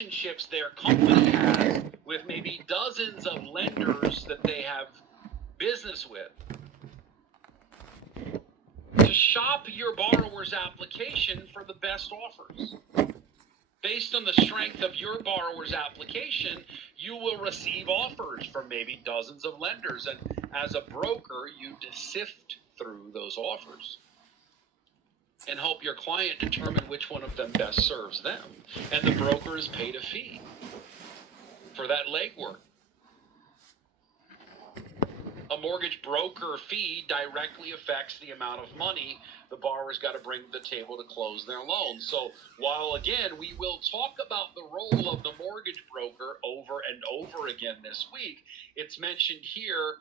relationships their company has with maybe dozens of lenders that they have business with, to shop your borrower's application for the best offers. Based on the strength of your borrower's application, you will receive offers from maybe dozens of lenders. And as a broker, you sift through those offers and help your client determine which one of them best serves them. And the broker is paid a fee for that legwork. A mortgage broker fee directly affects the amount of money the borrower's got to bring to the table to close their loan. So while, again, we will talk about the role of the mortgage broker over and over again this week, it's mentioned here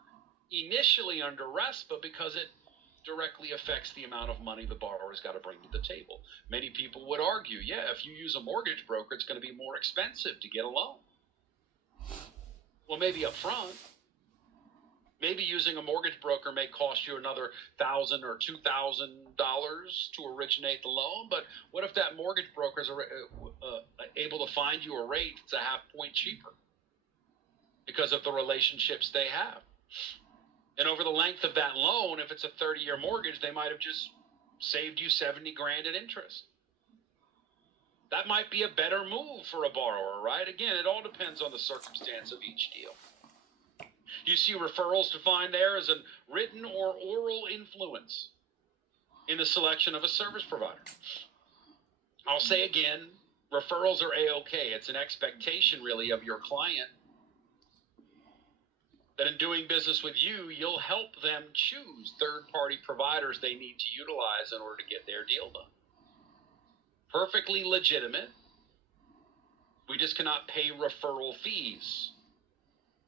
initially under RESPA because it directly affects the amount of money the borrower's got to bring to the table. Many people would argue, yeah, if you use a mortgage broker, it's going to be more expensive to get a loan. Well, maybe up front. Maybe using a mortgage broker may cost you another $1,000 or $2,000 to originate the loan. But what if that mortgage broker is able to find you a rate that's a half point cheaper because of the relationships they have? And over the length of that loan, if it's a 30-year mortgage, they might have just saved you $70,000 in interest. That might be a better move for a borrower, right? Again, it all depends on the circumstance of each deal. You see referrals defined there as a written or oral influence in the selection of a service provider. I'll say again, referrals are A-OK. It's an expectation, really, of your client that in doing business with you, you'll help them choose third-party providers they need to utilize in order to get their deal done. Perfectly legitimate. We just cannot pay referral fees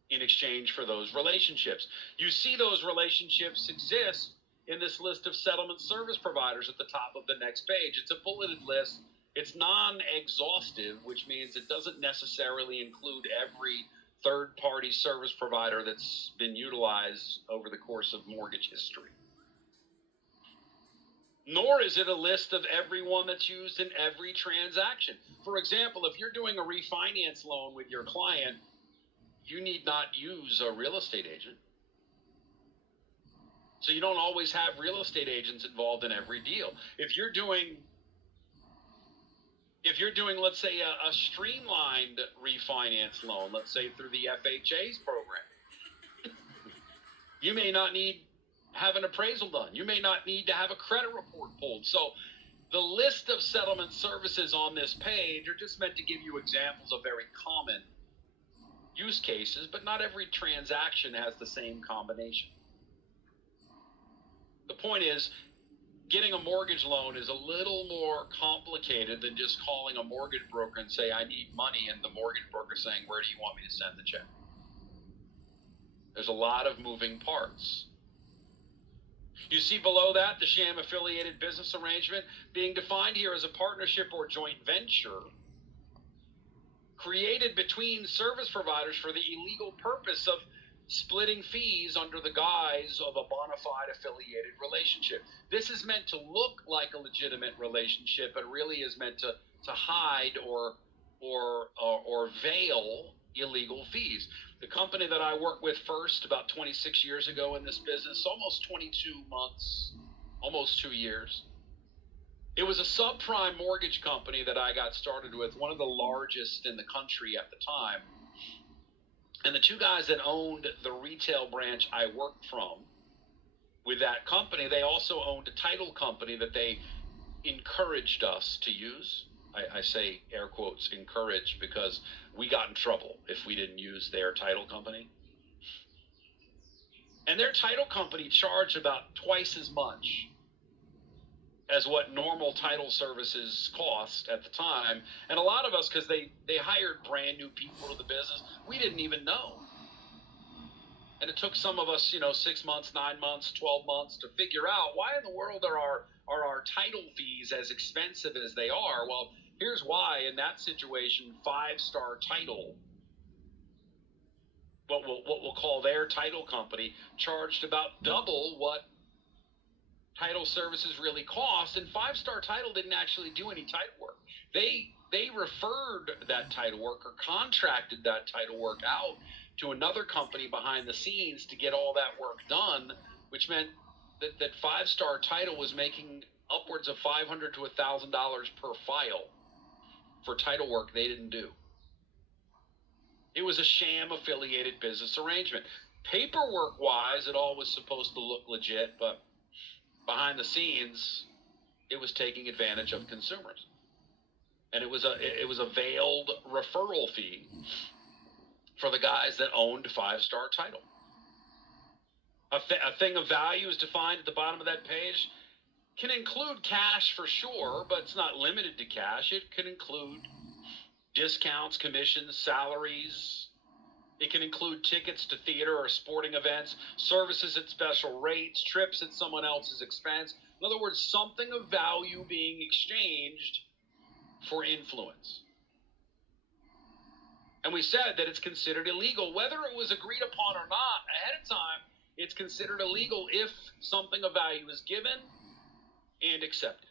in exchange for those relationships. You see those relationships exist in this list of settlement service providers at the top of the next page. It's a bulleted list. It's non-exhaustive, which means it doesn't necessarily include every third-party service provider that's been utilized over the course of mortgage history. Nor is it a list of everyone that's used in every transaction. For example, if you're doing a refinance loan with your client, you need not use a real estate agent. So you don't always have real estate agents involved in every deal. If you're doing, let's say, a streamlined refinance loan, let's say through the FHA's program, you may not need have an appraisal done. You may not need to have a credit report pulled. So the list of settlement services on this page are just meant to give you examples of very common use cases, but not every transaction has the same combination. The point is, getting a mortgage loan is a little more complicated than just calling a mortgage broker and say, I need money, and the mortgage broker saying, where do you want me to send the check? There's a lot of moving parts. You see below that the sham affiliated business arrangement being defined here as a partnership or joint venture created between service providers for the illegal purpose of splitting fees under the guise of a bona fide affiliated relationship. This is meant to look like a legitimate relationship, but really is meant to hide or veil illegal fees. The company that I worked with first about 26 years ago in this business, almost 22 months, almost 2 years. It was a subprime mortgage company that I got started with, one of the largest in the country at the time. And the two guys that owned the retail branch I worked from with that company, they also owned a title company that they encouraged us to use. I say air quotes encourage because we got in trouble if we didn't use their title company. And their title company charged about twice as much as what normal title services cost at the time. And a lot of us, because they hired brand new people to the business, we didn't even know. And it took some of us, 6 months, 9 months, 12 months to figure out why in the world are our title fees as expensive as they are. Well, here's why. In that situation, 5-Star Title, what we'll call their title company, charged about double what title services really cost, and 5-Star Title didn't actually do any title work. They they referred that title work or contracted that title work out to another company behind the scenes to get all that work done, which meant that Five Star Title was making upwards of $500 to $1,000 per file for title work they didn't do. It was a sham affiliated business arrangement. Paperwork-wise, it all was supposed to look legit, but behind the scenes, it was taking advantage of consumers. And it was a veiled referral fee for the guys that owned Five Star Title. A thing of value is defined at the bottom of that page. Can include cash for sure, but it's not limited to cash. It can include discounts, commissions, salaries. It can include tickets to theater or sporting events, services at special rates, trips at someone else's expense. In other words, something of value being exchanged for influence. And we said that it's considered illegal. Whether it was agreed upon or not ahead of time, it's considered illegal if something of value is given and accepted.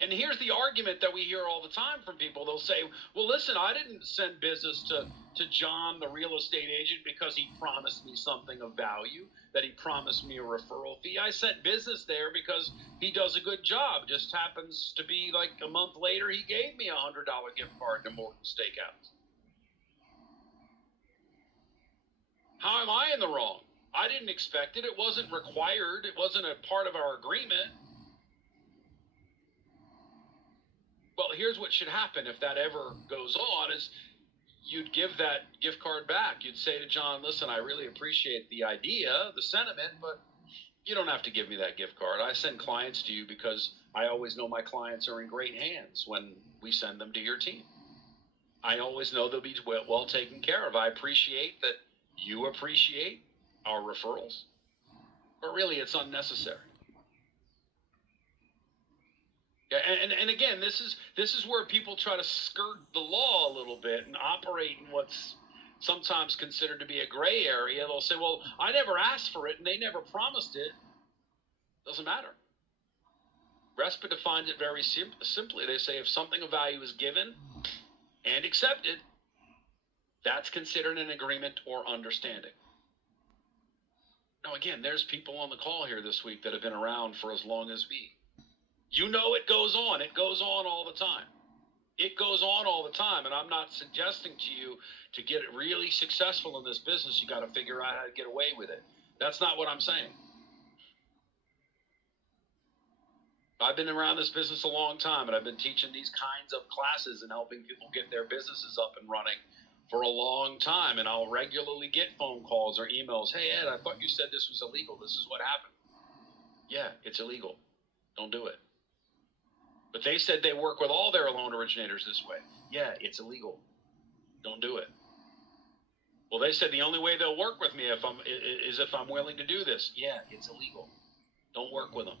And here's the argument that we hear all the time from people. They'll say, well, listen, I didn't send business to John, the real estate agent, because he promised me something of value, that he promised me a referral fee. I sent business there because he does a good job. Just happens to be like a month later, he gave me a $100 gift card to Morton Steakhouse. How am I in the wrong? I didn't expect it. It wasn't required. It wasn't a part of our agreement. Well, here's what should happen if that ever goes on is you'd give that gift card back. You'd say to John, listen, I really appreciate the idea, the sentiment, but you don't have to give me that gift card. I send clients to you because I always know my clients are in great hands when we send them to your team. I always know they'll be well taken care of. I appreciate that you appreciate our referrals, but really it's unnecessary. Yeah, and again, this is where people try to skirt the law a little bit and operate in what's sometimes considered to be a gray area. They'll say, well, I never asked for it and they never promised it. Doesn't matter. RESPA defines it very simply. They say if something of value is given and accepted, that's considered an agreement or understanding. Now, again, there's people on the call here this week that have been around for as long as me. You know it goes on. It goes on all the time. It goes on all the time, and I'm not suggesting to you to get really successful in this business, you got to figure out how to get away with it. That's not what I'm saying. I've been around this business a long time, and I've been teaching these kinds of classes and helping people get their businesses up and running for a long time, and I'll regularly get phone calls or emails. Hey, Ed, I thought you said this was illegal. This is what happened. Yeah, it's illegal. Don't do it. But they said they work with all their loan originators this way. Yeah, it's illegal. Don't do it. Well, they said the only way they'll work with me is if I'm willing to do this. Yeah, it's illegal. Don't work with them.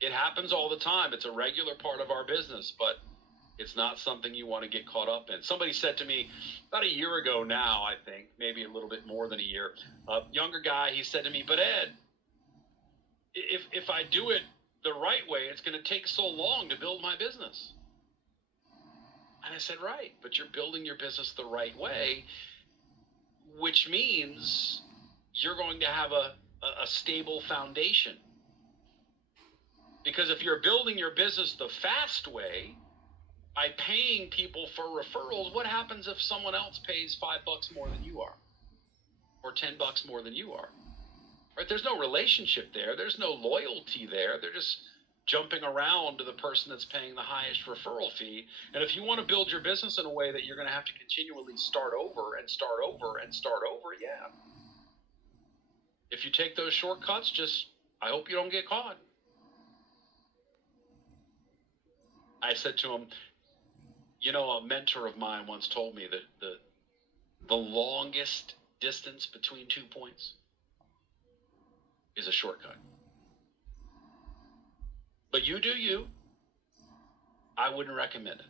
It happens all the time. It's a regular part of our business, but it's not something you want to get caught up in. Somebody said to me about a year ago now, I think, maybe a little bit more than a year, a younger guy, he said to me, but Ed, if I do it the right way, it's going to take so long to build my business. And I said, right, but you're building your business the right way, which means you're going to have a stable foundation. Because if you're building your business the fast way, by paying people for referrals, what happens if someone else pays $5 more than you are? Or $10 more than you are? Right? There's no relationship there. There's no loyalty there. They're just jumping around to the person that's paying the highest referral fee. And if you want to build your business in a way that you're going to have to continually start over and start over and start over, yeah. If you take those shortcuts, I hope you don't get caught. I said to him, a mentor of mine once told me that the longest distance between 2 points is a shortcut. But you do you. I wouldn't recommend it.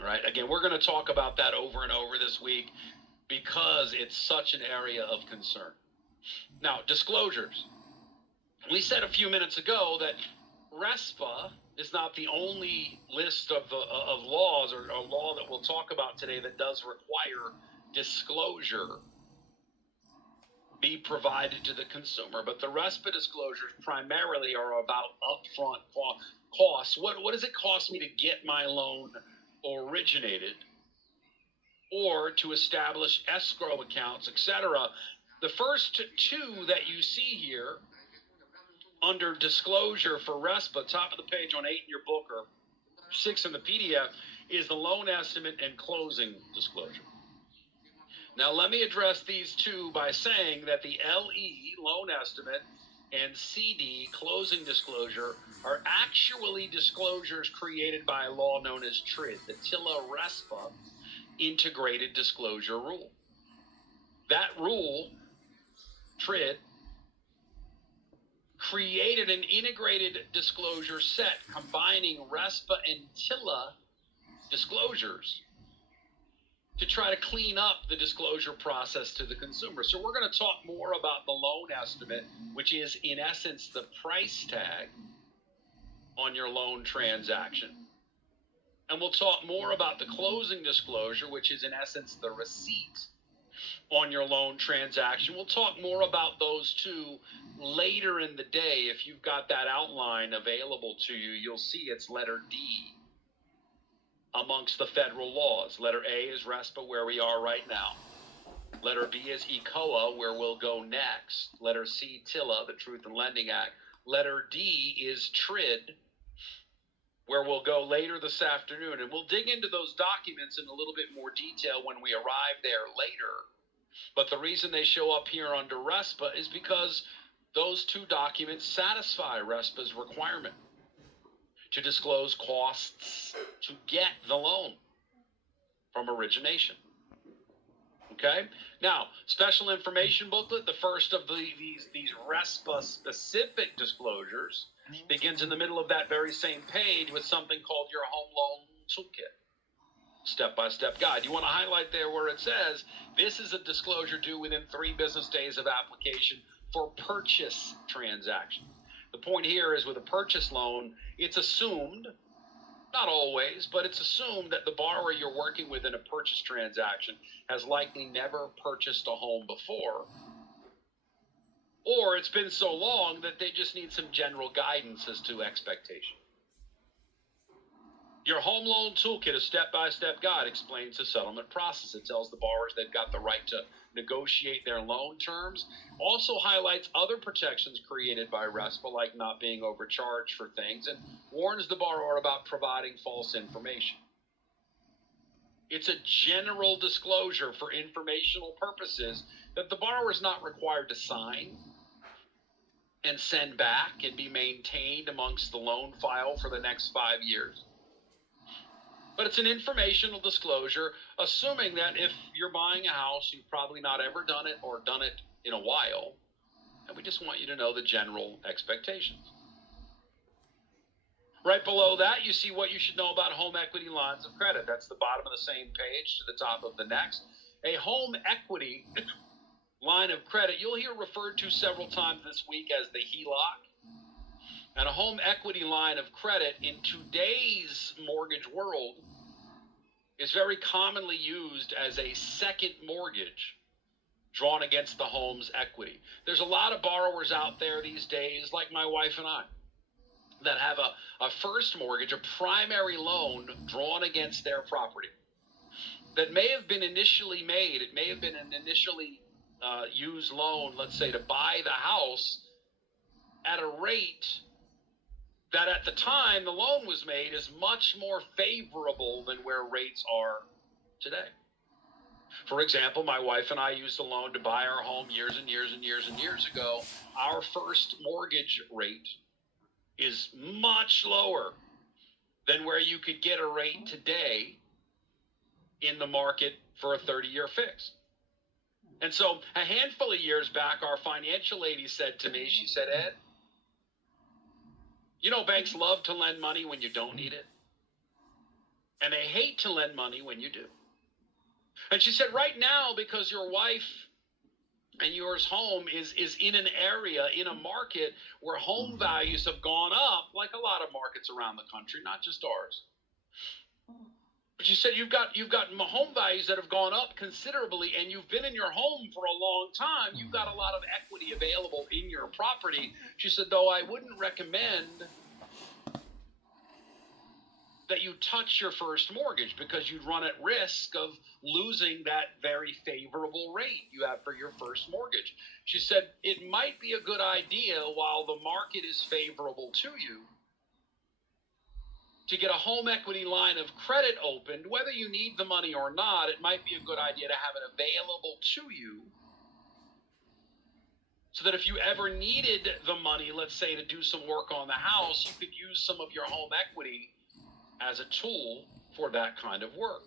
All right. Again, we're going to talk about that over and over this week because it's such an area of concern. Now, disclosures. We said a few minutes ago that RESPA is not the only list of laws or a law that we'll talk about today that does require disclosure be provided to the consumer. But the RESPA disclosures primarily are about upfront costs. What does it cost me to get my loan originated or to establish escrow accounts, etc.? The first two that you see here under disclosure for RESPA, top of the page on 8 in your book or 6 in the PDF, is the loan estimate and closing disclosure. Now, let me address these two by saying that the LE, loan estimate, and CD, closing disclosure, are actually disclosures created by a law known as TRID, the TILA-RESPA Integrated Disclosure Rule. That rule, TRID, created an integrated disclosure set combining RESPA and TILA disclosures to try to clean up the disclosure process to the consumer. So we're going to talk more about the loan estimate, which is in essence the price tag on your loan transaction. And we'll talk more about the closing disclosure, which is in essence the receipt on your loan transaction. We'll talk more about those two later in the day. If you've got that outline available to you, you'll see it's letter D amongst the federal laws. Letter A is RESPA, where we are right now. Letter B is ECOA, where we'll go next. Letter C, TILA, the Truth in Lending Act. Letter D is TRID, where we'll go later this afternoon. And we'll dig into those documents in a little bit more detail when we arrive there later. But the reason they show up here under RESPA is because those two documents satisfy RESPA's requirement to disclose costs to get the loan from origination. Okay? Now, special information booklet, the first of these RESPA-specific disclosures, begins in the middle of that very same page with something called your home loan toolkit. Step-by-step guide. You want to highlight there where it says, this is a disclosure due within 3 business days of application for purchase transaction. The point here is with a purchase loan, it's assumed, not always, but it's assumed that the borrower you're working with in a purchase transaction has likely never purchased a home before, or it's been so long that they just need some general guidance as to expectation. Your home loan toolkit, a step-by-step guide, explains the settlement process. It tells the borrowers they've got the right to negotiate their loan terms. Also highlights other protections created by RESPA, like not being overcharged for things, and warns the borrower about providing false information. It's a general disclosure for informational purposes that the borrower is not required to sign and send back and be maintained amongst the loan file for the next 5 years. But it's an informational disclosure, assuming that if you're buying a house, you've probably not ever done it or done it in a while. And we just want you to know the general expectations. Right below that, you see what you should know about home equity lines of credit. That's the bottom of the same page to the top of the next. A home equity line of credit, you'll hear referred to several times this week as the HELOC. And a home equity line of credit in today's mortgage world is very commonly used as a second mortgage drawn against the home's equity. There's a lot of borrowers out there these days, like my wife and I, that have a first mortgage, a primary loan drawn against their property that may have been initially made. It may have been an initially used loan, let's say, to buy the house at a rate that at the time the loan was made is much more favorable than where rates are today. For example, my wife and I used a loan to buy our home years and years and years and years ago. Our first mortgage rate is much lower than where you could get a rate today in the market for a 30-year fix. And so a handful of years back, our financial lady said to me, she said, Ed, you know, banks love to lend money when you don't need it. And they hate to lend money when you do. And she said, right now, because your wife and yours home is in an area, in a market where home values have gone up, like a lot of markets around the country, not just ours. But you said you've got home values that have gone up considerably, and you've been in your home for a long time. You've got a lot of equity available in your property. She said, though I wouldn't recommend that you touch your first mortgage because you'd run at risk of losing that very favorable rate you have for your first mortgage. She said it might be a good idea while the market is favorable to you to get a home equity line of credit opened. Whether you need the money or not, it might be a good idea to have it available to you so that if you ever needed the money, let's say to do some work on the house, you could use some of your home equity as a tool for that kind of work.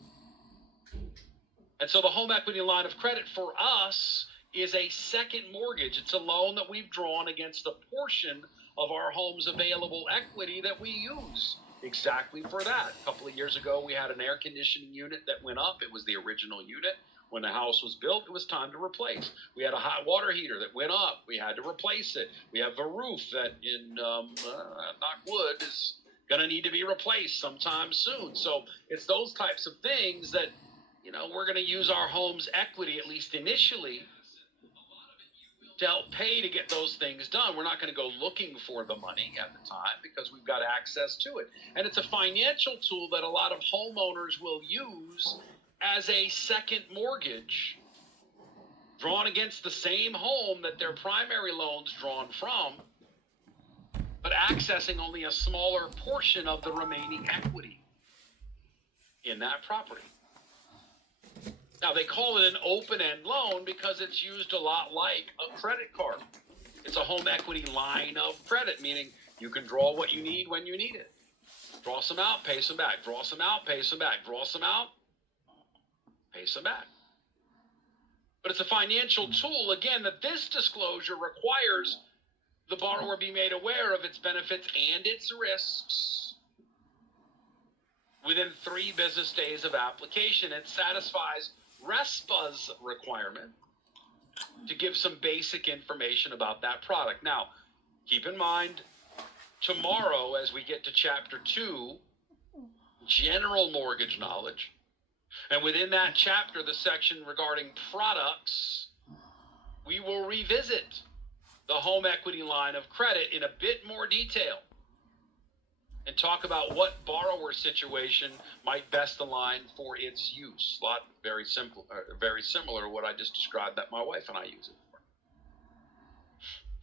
And so the home equity line of credit for us is a second mortgage. It's a loan that we've drawn against a portion of our home's available equity that we use exactly for that. A couple of years ago, we had an air conditioning unit that went up. It was the original unit. When the house was built, it was time to replace. We had a hot water heater that went up. We had to replace it. We have a roof that, in knock wood, is going to need to be replaced sometime soon. So it's those types of things that, we're going to use our home's equity, at least initially, to help pay to get those things done. We're not going to go looking for the money at the time because we've got access to it. And it's a financial tool that a lot of homeowners will use as a second mortgage drawn against the same home that their primary loan's drawn from, but accessing only a smaller portion of the remaining equity in that property. Now, they call it an open-end loan because it's used a lot like a credit card. It's a home equity line of credit, meaning you can draw what you need when you need it. Draw some out, pay some back. Draw some out, pay some back. Draw some out, pay some back. But it's a financial tool, again, that this disclosure requires the borrower be made aware of its benefits and its risks within 3 business days of application. It satisfies RESPA's requirement to give some basic information about that product. Now, keep in mind, tomorrow, as we get to Chapter 2, general mortgage knowledge, and within that chapter, the section regarding products, we will revisit the home equity line of credit in a bit more detail and talk about what borrower situation might best align for its use. Very similar to what I just described that my wife and I use it for.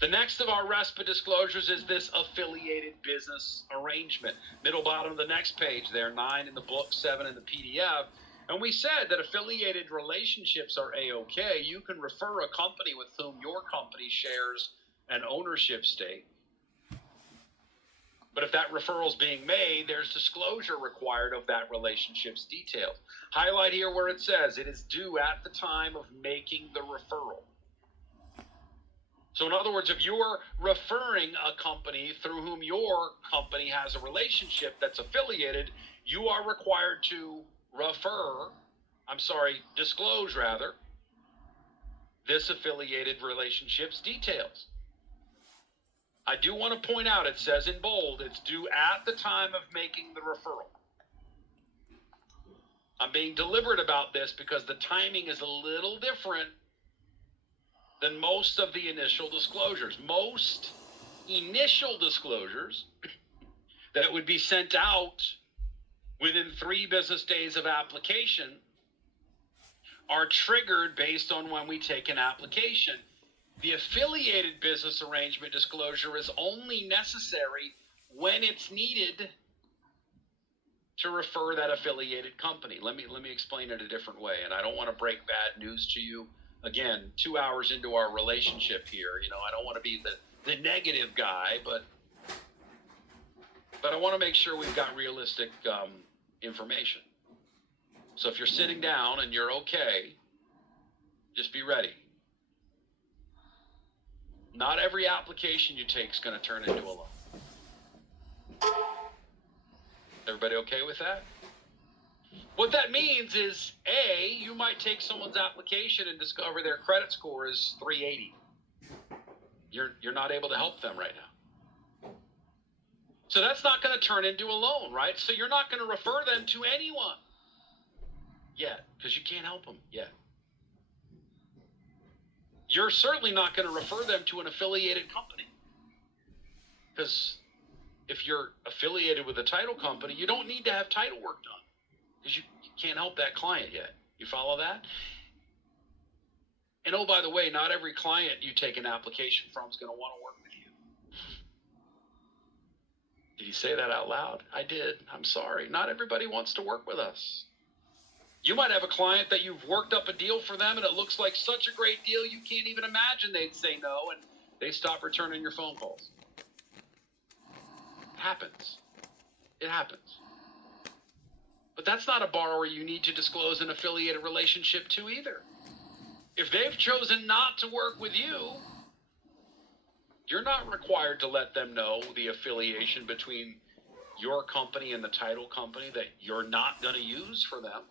The next of our RESPA disclosures is this affiliated business arrangement. Middle bottom of the next page there, 9 in the book, 7 in the PDF. And we said that affiliated relationships are A-OK. You can refer a company with whom your company shares an ownership stake. But if that referral is being made, there's disclosure required of that relationship's details. Highlight here where it says it is due at the time of making the referral. So in other words, if you're referring a company through whom your company has a relationship that's affiliated, you are required to disclose this affiliated relationship's details. I do want to point out, it says in bold, it's due at the time of making the referral. I'm being deliberate about this because the timing is a little different than most of the initial disclosures. Most initial disclosures that would be sent out within 3 business days of application are triggered based on when we take an application. The affiliated business arrangement disclosure is only necessary when it's needed to refer that affiliated company. Let me explain it a different way, and I don't want to break bad news to you. Again, 2 hours into our relationship here, I don't want to be the negative guy, but I want to make sure we've got realistic information. So if you're sitting down and you're okay, just be ready. Not every application you take is going to turn into a loan. Everybody okay with that? What that means is, A, you might take someone's application and discover their credit score is 380. You're not able to help them right now. So that's not going to turn into a loan, right? So you're not going to refer them to anyone yet, because you can't help them yet. You're certainly not going to refer them to an affiliated company, because if you're affiliated with a title company, you don't need to have title work done, because you can't help that client yet. You follow that? And oh, by the way, not every client you take an application from is going to want to work with you. Did you say that out loud? I did. I'm sorry. Not everybody wants to work with us. You might have a client that you've worked up a deal for them and it looks like such a great deal you can't even imagine they'd say no, and they stop returning your phone calls. It happens. It happens. But that's not a borrower you need to disclose an affiliated relationship to either. If they've chosen not to work with you, you're not required to let them know the affiliation between your company and the title company that you're not going to use for them.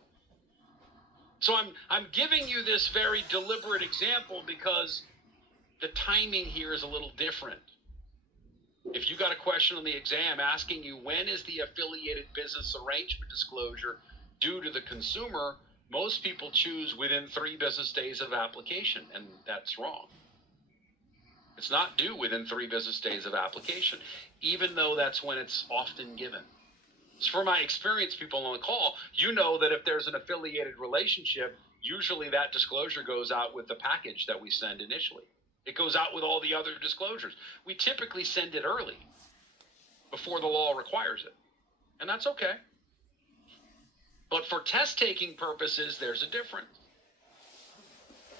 So I'm giving you this very deliberate example because the timing here is a little different. If you got a question on the exam asking you when is the affiliated business arrangement disclosure due to the consumer, most people choose within 3 business days of application, and that's wrong. It's not due within 3 business days of application, even though that's when it's often given. So from my experience, people on the call, you know that if there's an affiliated relationship, usually that disclosure goes out with the package that we send initially. It goes out with all the other disclosures. We typically send it early before the law requires it, and that's okay. But for test-taking purposes, there's a difference.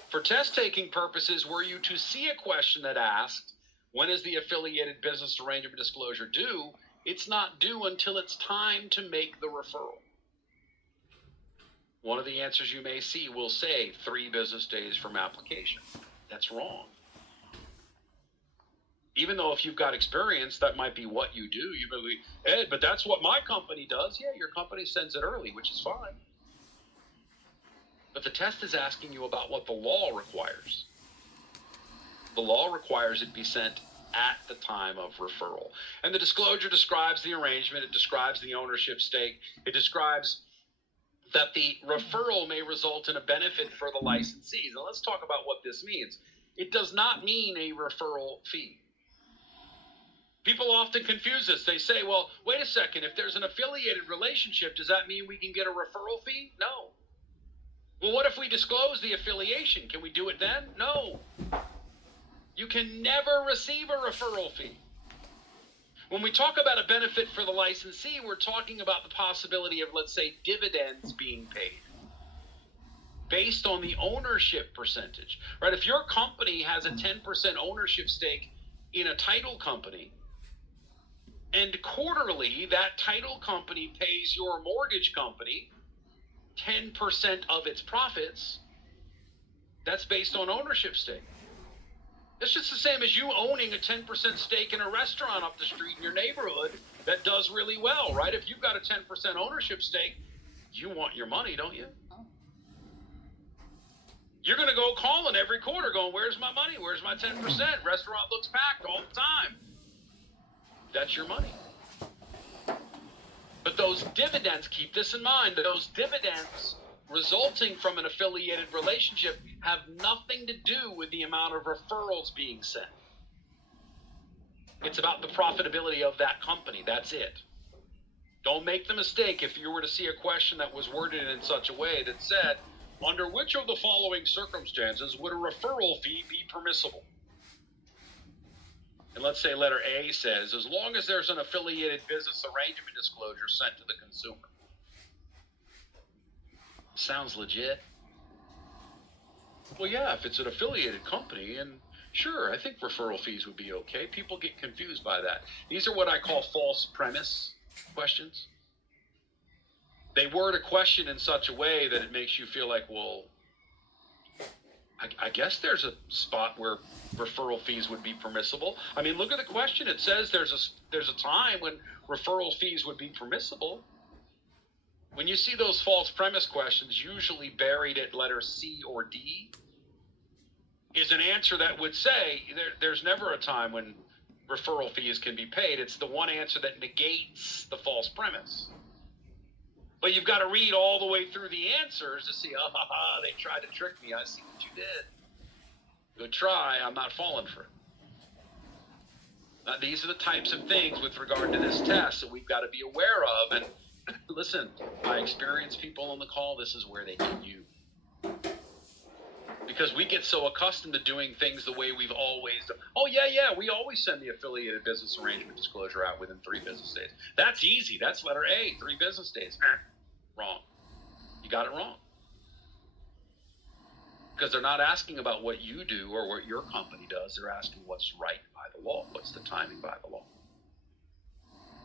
For test-taking purposes, were you to see a question that asked, when is the affiliated business arrangement disclosure due? It's not due until it's time to make the referral. One of the answers you may see will say 3 business days from application. That's wrong. Even though if you've got experience, that might be what you do. You may be, Ed, but that's what my company does. Yeah, your company sends it early, which is fine. But the test is asking you about what the law requires. The law requires it be sent at the time of referral. And the disclosure describes the arrangement. It describes the ownership stake. It describes that the referral may result in a benefit for the licensees. Now let's talk about what this means. It does not mean a referral fee. People often confuse this. They say, well, wait a second, if there's an affiliated relationship, does that mean we can get a referral fee? No. Well, what if we disclose the affiliation? Can we do it then? No. You can never receive a referral fee. When we talk about a benefit for the licensee, we're talking about the possibility of, let's say, dividends being paid based on the ownership percentage, right? If your company has a 10% ownership stake in a title company, and quarterly that title company pays your mortgage company 10% of its profits, that's based on ownership stake. It's just the same as you owning a 10% stake in a restaurant up the street in your neighborhood that does really well, right? If you've got a 10% ownership stake, you want your money, don't you? You're going to go calling every quarter going, where's my money? Where's my 10%? Restaurant looks packed all the time. That's your money. But those dividends, keep this in mind, those dividends resulting from an affiliated relationship have nothing to do with the amount of referrals being sent. It's about the profitability of that company. That's it. Don't make the mistake if you were to see a question that was worded in such a way that said, under which of the following circumstances would a referral fee be permissible? And let's say letter A says, as long as there's an affiliated business arrangement disclosure sent to the consumer. Sounds legit. Well, yeah, if it's an affiliated company, and sure, I think referral fees would be okay. People get confused by that. These are what I call false premise questions. They word a question in such a way that it makes you feel like, well, I guess there's a spot where referral fees would be permissible. I mean, look at the question. It says there's a time when referral fees would be permissible. When you see those false premise questions, usually buried at letter C or D, is an answer that would say there's never a time when referral fees can be paid. It's the one answer that negates the false premise. But you've got to read all the way through the answers to see, they tried to trick me. I see what you did. Good try. I'm not falling for it. Now, these are the types of things with regard to this test that we've got to be aware of. And listen, I experienced people on the call. This is where they get you. Because we get so accustomed to doing things the way we've always done. Oh, yeah, we always send the affiliated business arrangement disclosure out within 3 business days. That's easy. That's letter A, 3 business days. Wrong. You got it wrong. Because they're not asking about what you do or what your company does. They're asking what's right by the law. What's the timing by the law?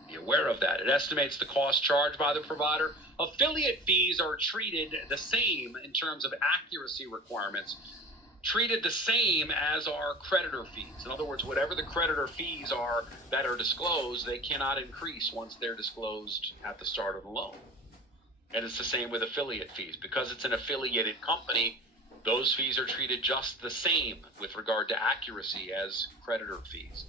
Be aware of that. It estimates the cost charged by the provider. Affiliate fees are treated the same in terms of accuracy requirements, treated the same as are creditor fees. In other words, whatever the creditor fees are that are disclosed, they cannot increase once they're disclosed at the start of the loan. And it's the same with affiliate fees. Because it's an affiliated company, those fees are treated just the same with regard to accuracy as creditor fees.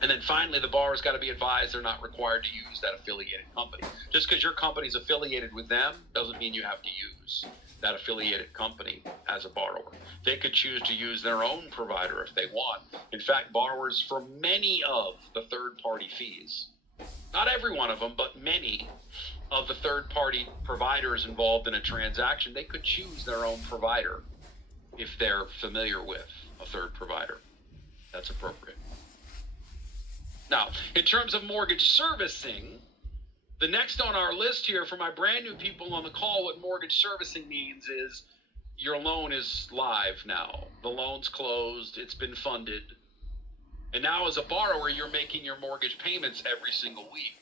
And then finally, the borrower's got to be advised they're not required to use that affiliated company. Just because your company's affiliated with them doesn't mean you have to use that affiliated company as a borrower. They could choose to use their own provider if they want. In fact, borrowers for many of the third-party fees, not every one of them, but many of the third-party providers involved in a transaction, they could choose their own provider if they're familiar with a third provider. That's appropriate. Now, in terms of mortgage servicing, the next on our list here for my brand new people on the call, what mortgage servicing means is your loan is live now. The loan's closed, it's been funded. And now as a borrower, you're making your mortgage payments every single week.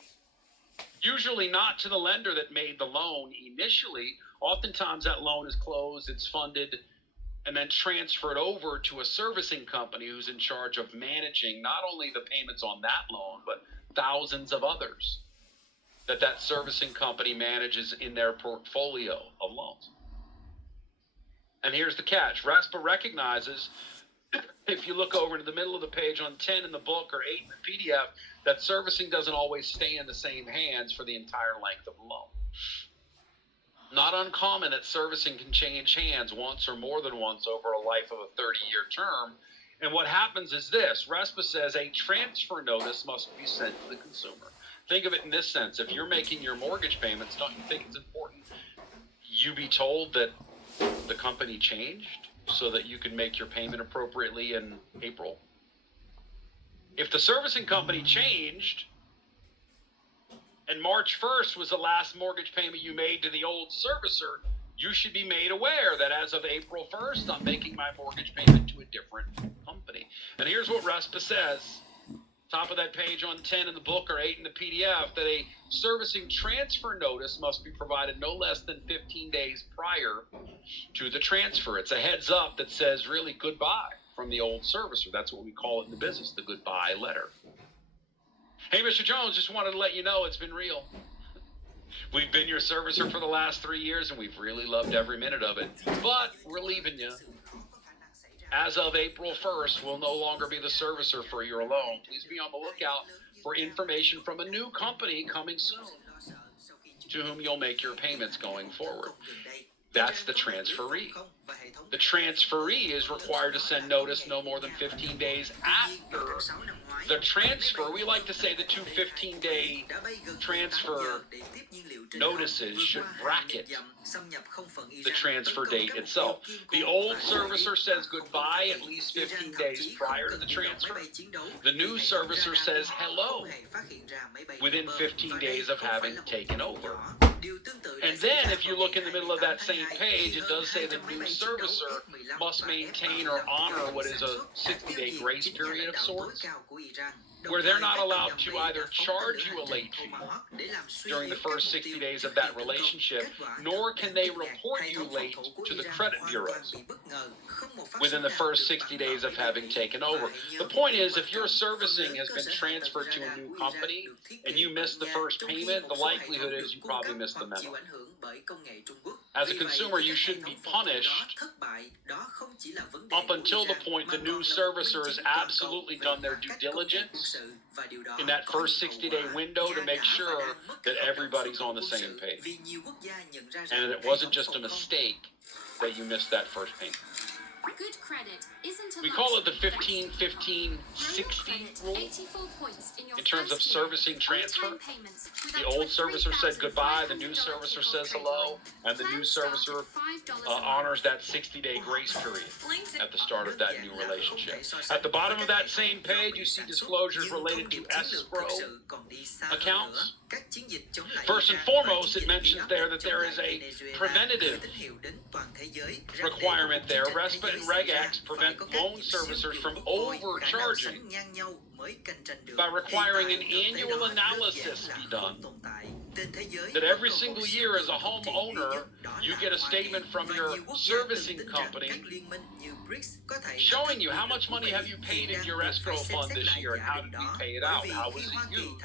Usually not to the lender that made the loan initially. Oftentimes that loan is closed, it's funded, and then transferred over to a servicing company who's in charge of managing not only the payments on that loan, but thousands of others that servicing company manages in their portfolio of loans. And here's the catch. RESPA recognizes, if you look over to the middle of the page on 10 in the book or 8 in the PDF, that servicing doesn't always stay in the same hands for the entire length of the loan. Not uncommon that servicing can change hands once or more than once over a life of a 30-year term. And what happens is this. RESPA says a transfer notice must be sent to the consumer. Think of it in this sense. If you're making your mortgage payments, don't you think it's important you be told that the company changed so that you can make your payment appropriately in April? If the servicing company changed, and March 1st was the last mortgage payment you made to the old servicer, you should be made aware that as of April 1st, I'm making my mortgage payment to a different company. And here's what RESPA says, top of that page on 10 in the book or 8 in the PDF, that a servicing transfer notice must be provided no less than 15 days prior to the transfer. It's a heads up that says really goodbye from the old servicer. That's what we call it in the business, the goodbye letter. Hey, Mr. Jones, just wanted to let you know it's been real. We've been your servicer for the last 3 years, and we've really loved every minute of it. But we're leaving you. As of April 1st, we'll no longer be the servicer for your loan. Please be on the lookout for information from a new company coming soon to whom you'll make your payments going forward. That's the transferee. The transferee is required to send notice no more than 15 days after the transfer. We like to say the two 15-day transfer notices should bracket the transfer date itself. The old servicer says goodbye at least 15 days prior to the transfer. The new servicer says hello within 15 days of having taken over. And then if you look in the middle of that same page, it does say the new servicer must maintain or honor what is a 60-day grace period of sorts. where they're not allowed to either charge you a late fee during the first 60 days of that relationship, nor can they report you late to the credit bureaus within the first 60 days of having taken over. The point is, if your servicing has been transferred to a new company and you missed the first payment, the likelihood is you probably missed the memo. As a consumer, you shouldn't be punished up until the point the new servicer has absolutely done their due diligence in that first 60-day window to make sure that everybody's on the same page. And that it wasn't just a mistake that you missed that first payment. Good credit isn't We call it the 15-15-60 rule in terms of servicing transfer. The old servicer said goodbye, the new servicer says hello, and the new servicer honors that 60-day grace period at the start of that new relationship. At the bottom of that same page, you see disclosures related to escrow accounts. First and foremost, it mentions there that there is a preventative requirement there. RESPA and Reg X prevent loan servicers from overcharging by requiring an annual analysis be done. That every single year as a homeowner, you get a statement from your servicing company showing you how much money have you paid into your escrow fund this year and how did we pay it out, how was it used,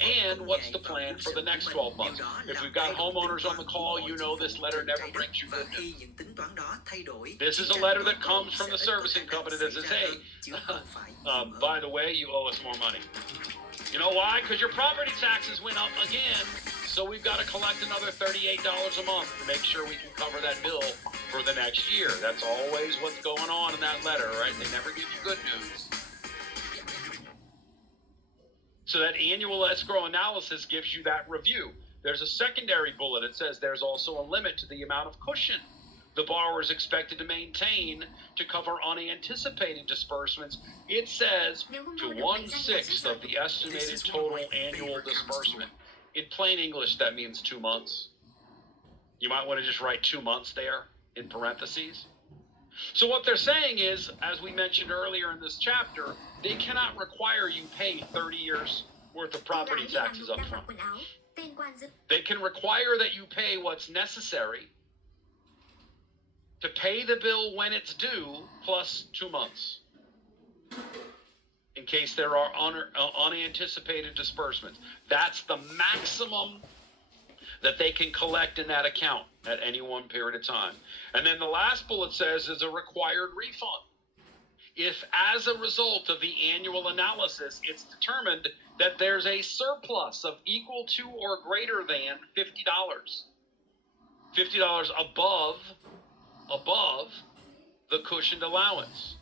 and what's the plan for the next 12 months. If we've got homeowners on the call, you know this letter never brings you good news. This is a letter that comes from the servicing company that says, hey, by the way, you owe us more money. You know why? Because your property taxes went up again, so we've got to collect another $38 a month to make sure we can cover that bill for the next year. That's always what's going on in that letter, right? They never give you good news. So that annual escrow analysis gives you that review. There's a secondary bullet. It says there's also a limit to the amount of cushion the borrower is expected to maintain to cover unanticipated disbursements. It says to 1/6 of the estimated total annual disbursement. In plain English, that means 2 months. You might want to just write 2 months there in parentheses. So what they're saying is, as we mentioned earlier in this chapter, they cannot require you pay 30 years worth of property taxes up front. They can require that you pay what's necessary to pay the bill when it's due, plus 2 months, in case there are unanticipated disbursements. That's the maximum that they can collect in that account at any one period of time. And then the last bullet says is a required refund. If, as a result of the annual analysis, it's determined that there's a surplus of equal to or greater than $50, $50 above the cushioned allowance,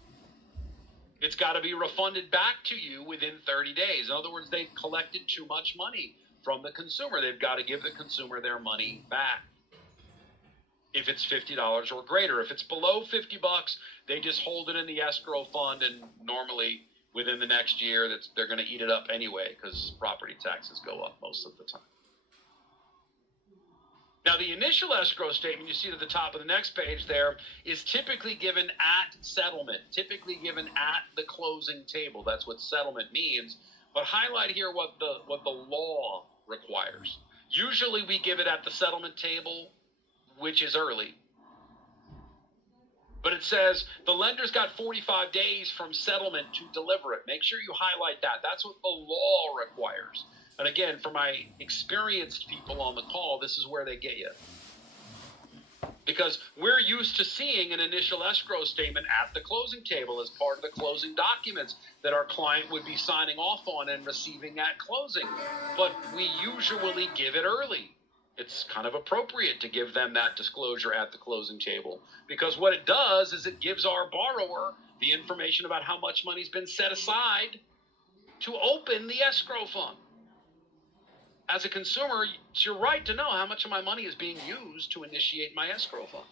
it's got to be refunded back to you within 30 days. In other words, they've collected too much money from the consumer. They've got to give the consumer their money back if it's $50 or greater. If it's below $50, they just hold it in the escrow fund, and normally within the next year they're going to eat it up anyway because property taxes go up most of the time. Now, the initial escrow statement you see at the top of the next page there is typically given at settlement, typically given at the closing table. That's what settlement means. But highlight here what the law requires. Usually we give it at the settlement table, which is early. But it says the lender's got 45 days from settlement to deliver it. Make sure you highlight that. That's what the law requires. And again, for my experienced people on the call, this is where they get you. Because we're used to seeing an initial escrow statement at the closing table as part of the closing documents that our client would be signing off on and receiving at closing. But we usually give it early. It's kind of appropriate to give them that disclosure at the closing table, because what it does is it gives our borrower the information about how much money's been set aside to open the escrow fund. As a consumer, it's your right to know how much of my money is being used to initiate my escrow fund.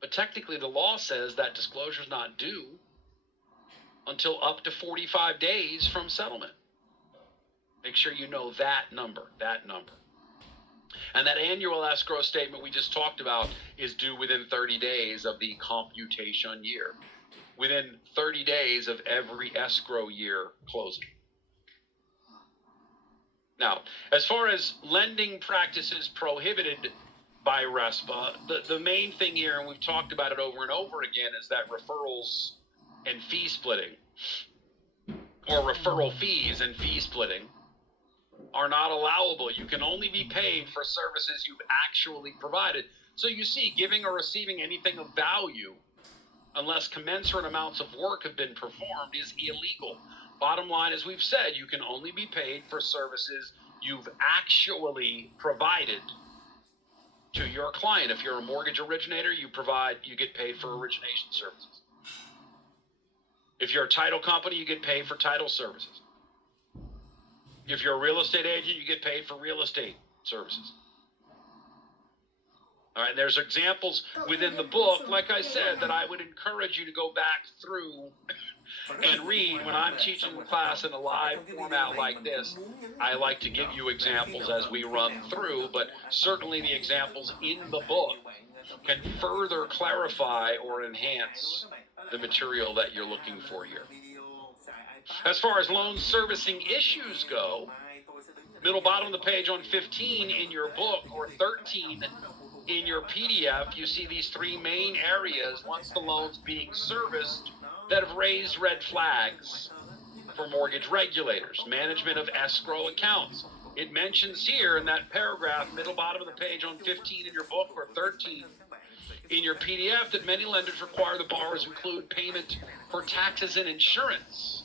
But technically, the law says that disclosure is not due until up to 45 days from settlement. Make sure you know that number. And that annual escrow statement we just talked about is due within 30 days of the computation year. within 30 days of every escrow year closing. Now, as far as lending practices prohibited by RESPA, the main thing here, and we've talked about it over and over again, is that referrals and fee splitting, or referral fees and fee splitting, are not allowable. You can only be paid for services you've actually provided. So you see, giving or receiving anything of value, unless commensurate amounts of work have been performed, is illegal. Bottom line, as we've said, you can only be paid for services you've actually provided to your client. If you're a mortgage originator, you get paid for origination services. If you're a title company, you get paid for title services. If you're a real estate agent, you get paid for real estate services. All right, there's examples within the book, like I said, that I would encourage you to go back through and read. When I'm teaching the class in a live format like this, I like to give you examples as we run through, but certainly the examples in the book can further clarify or enhance the material that you're looking for here. As far as loan servicing issues go, middle bottom of the page on 15 in your book, or 13 in your PDF, you see these three main areas once the loan's being serviced that have raised red flags for mortgage regulators. Management of escrow accounts. It mentions here in that paragraph, middle bottom of the page on 15 in your book, or 13 in your PDF, that many lenders require the borrowers include payment for taxes and insurance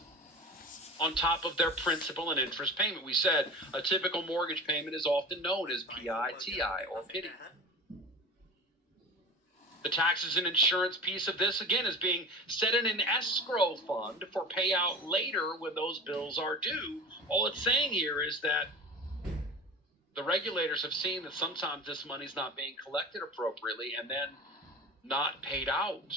on top of their principal and interest payment. We said a typical mortgage payment is often known as PITI or PITI. The taxes and insurance piece of this, again, is being set in an escrow fund for payout later when those bills are due. All it's saying here is that the regulators have seen that sometimes this money's not being collected appropriately and then not paid out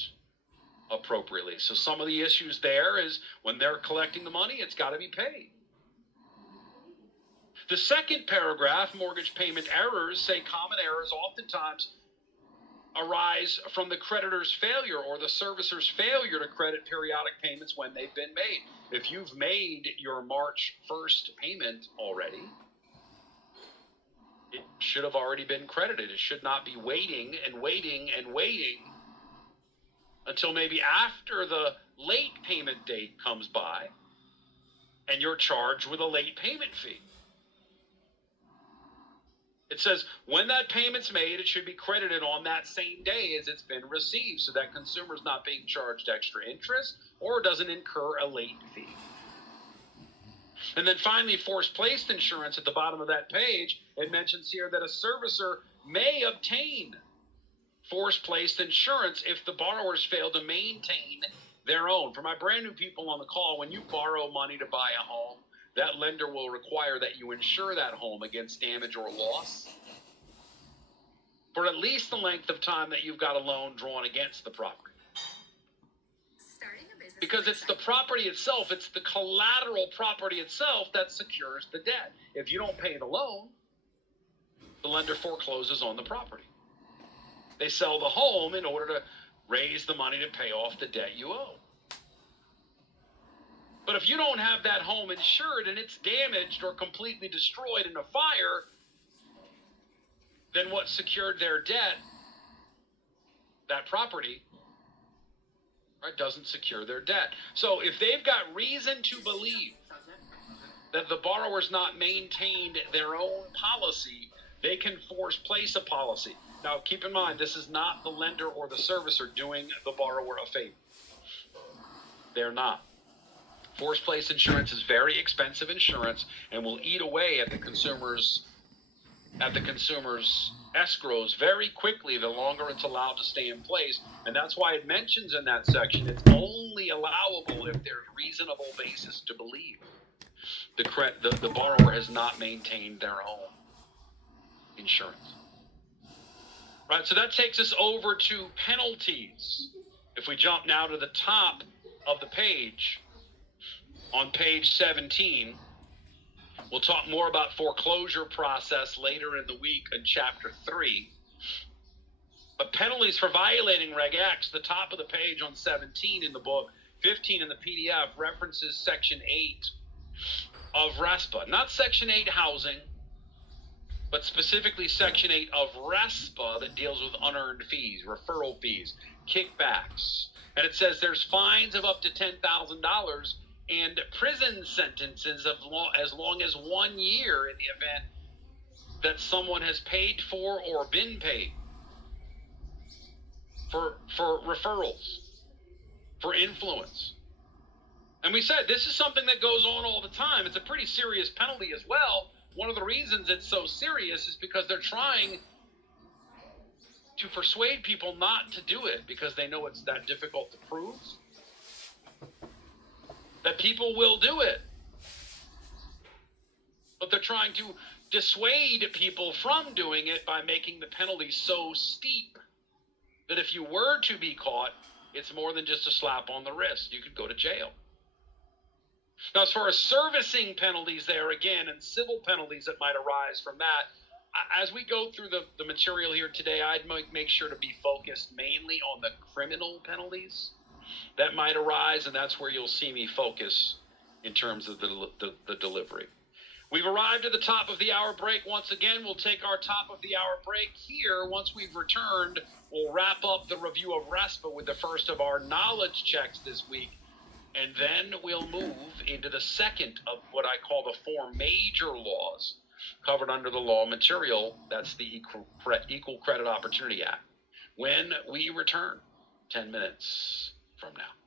appropriately. So some of the issues there is when they're collecting the money, it's got to be paid. The second paragraph, mortgage payment errors, say common errors oftentimes arise from the creditor's failure or the servicer's failure to credit periodic payments when they've been made. If you've made your March 1st payment already, it should have already been credited. It should not be waiting and waiting and waiting until maybe after the late payment date comes by and you're charged with a late payment fee. It says when that payment's made, it should be credited on that same day as it's been received, so that consumer's not being charged extra interest or doesn't incur a late fee. And then finally, force-placed insurance at the bottom of that page. It mentions here that a servicer may obtain force-placed insurance if the borrowers fail to maintain their own. For my brand new people on the call, when you borrow money to buy a home, that lender will require that you insure that home against damage or loss for at least the length of time that you've got a loan drawn against the property. Because it's the property itself, it's the collateral property itself that secures the debt. If you don't pay the loan, the lender forecloses on the property. They sell the home in order to raise the money to pay off the debt you owe. But if you don't have that home insured and it's damaged or completely destroyed in a fire, then what secured their debt, that property, right, doesn't secure their debt. So if they've got reason to believe that the borrower's not maintained their own policy, they can force place a policy. Now, keep in mind, this is not the lender or the servicer doing the borrower a favor. They're not. Force place insurance is very expensive insurance and will eat away at the consumer's escrows very quickly the longer it's allowed to stay in place. And that's why it mentions in that section it's only allowable if there's reasonable basis to believe the borrower has not maintained their own insurance. Right, so that takes us over to penalties. If we jump now to the top of the page, on page 17, we'll talk more about foreclosure process later in the week in chapter 3. But penalties for violating Reg X, the top of the page on 17 in the book, 15 in the PDF, references Section 8 of RESPA. Not Section 8 housing, but specifically Section 8 of RESPA that deals with unearned fees, referral fees, kickbacks. And it says there's fines of up to $10,000 and prison sentences of as long as 1 year in the event that someone has paid for or been paid for referrals, for influence. And we said this is something that goes on all the time. It's a pretty serious penalty as well. One of the reasons it's so serious is because they're trying to persuade people not to do it because they know it's that difficult to prove. That people will do it. But they're trying to dissuade people from doing it by making the penalty so steep that if you were to be caught, it's more than just a slap on the wrist. You could go to jail. Now, as far as servicing penalties there, again, and civil penalties that might arise from that, as we go through the material here today, I'd make sure to be focused mainly on the criminal penalties that might arise, and that's where you'll see me focus in terms of the delivery. We've arrived at the top of the hour break. Once again, we'll take our top of the hour break here. Once we've returned, we'll wrap up the review of RESPA with the first of our knowledge checks this week. And then we'll move into the second of what I call the 4 major laws covered under the law material. That's the Equal Credit Opportunity Act. When we return, 10 minutes from now.